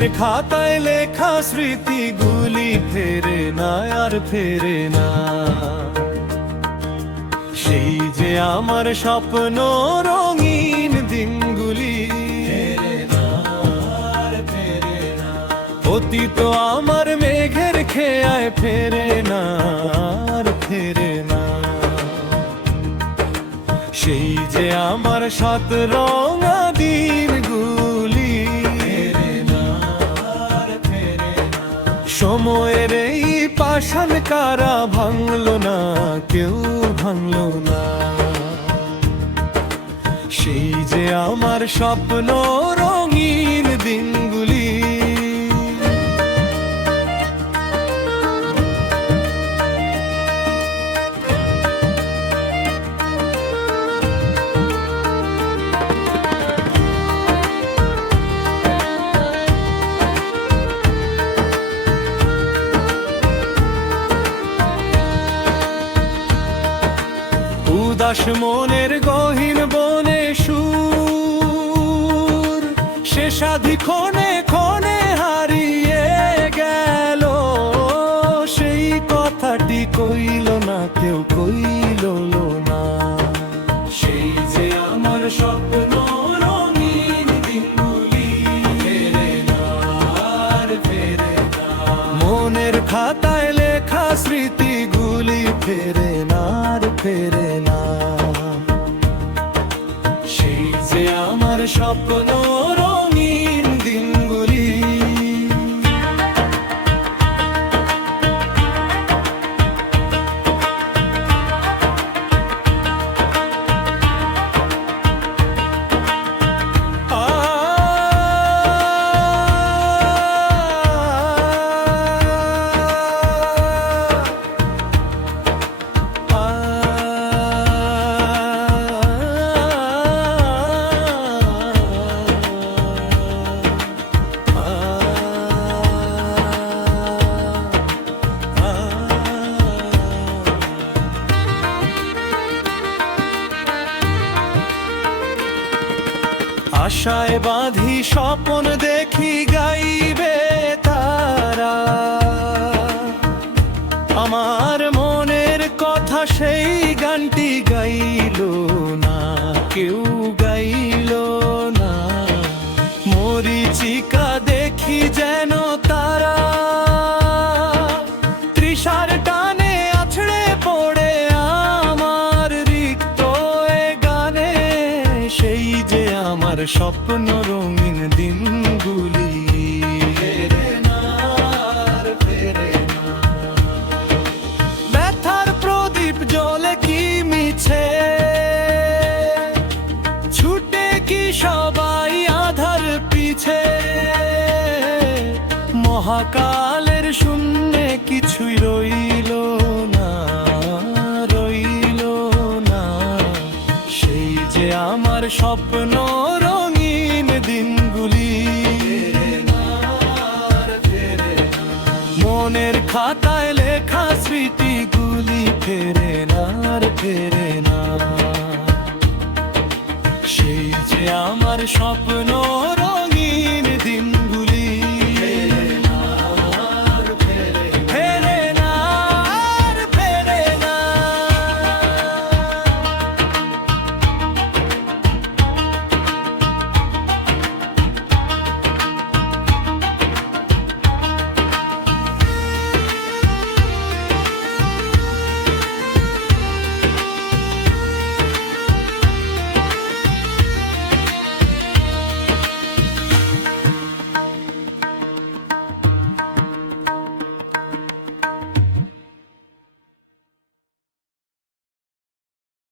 মনের খাতায় লেখা স্মৃতিগুলি ফেরে না আর ফেরে না। সেই যে আমার স্বপ্ন রঙিন দিনগুলি ফেরে না আর ফেরে না। অতীত আমার মেঘের খেয়ায় ফেরে না আর ফেরে না। সেই যে আমার সাত রঙা দিনগুলি ফেরে না আর ফেরে না। সময়ের এই পাষাণ কারা ভাঙলো না, কেউ ভাঙলো না। সেই যে আমার স্বপ্ন রঙিন দিনগুলি। উদাস মনের গহীন বনে সুর, সে সাধি ক্ষণে ক্ষণে হারিয়ে গেল। সেই কথাটি কইল না, কেউ কইল না। সেই যে আমার স্বপ্ন রঙিন দিনগুলি ফেরে না আর ফেরে না। মনের খাতায় লেখা স্মৃতিগুলি ফেরে না আর ফেরে না। সেই যে আমার স্বপ্ন রঙিন দিনগুলি। আশায় বাঁধি স্বপন দেখি গাইবে তারা। আমার মনের কথা সেই গানটি গাইল না, কেউ গাইল না। মরীচিকা দেখি যেন তারা তৃষার টানে আছড়ে পড়ে আমার রিক্ত এ গানে। সেই যে আমার স্বপ্ন রঙিন দিনগুলি ফেরে না আর ফেরে না। ব্যথার প্রদীপ জ্বলে কি মিছে, ছুটে কি সবাই আধার পিছে। মহাকালের শূন্যে কিছুই রইল না, রইল না। সেই যে আমার স্বপ্ন রঙিন দিনগুলি ফেরে না আর ফেরে না। মনের খাতায় লেখা স্মৃতিগুলি ফেরে না আর ফেরে না। সেই যে আমার স্বপ্ন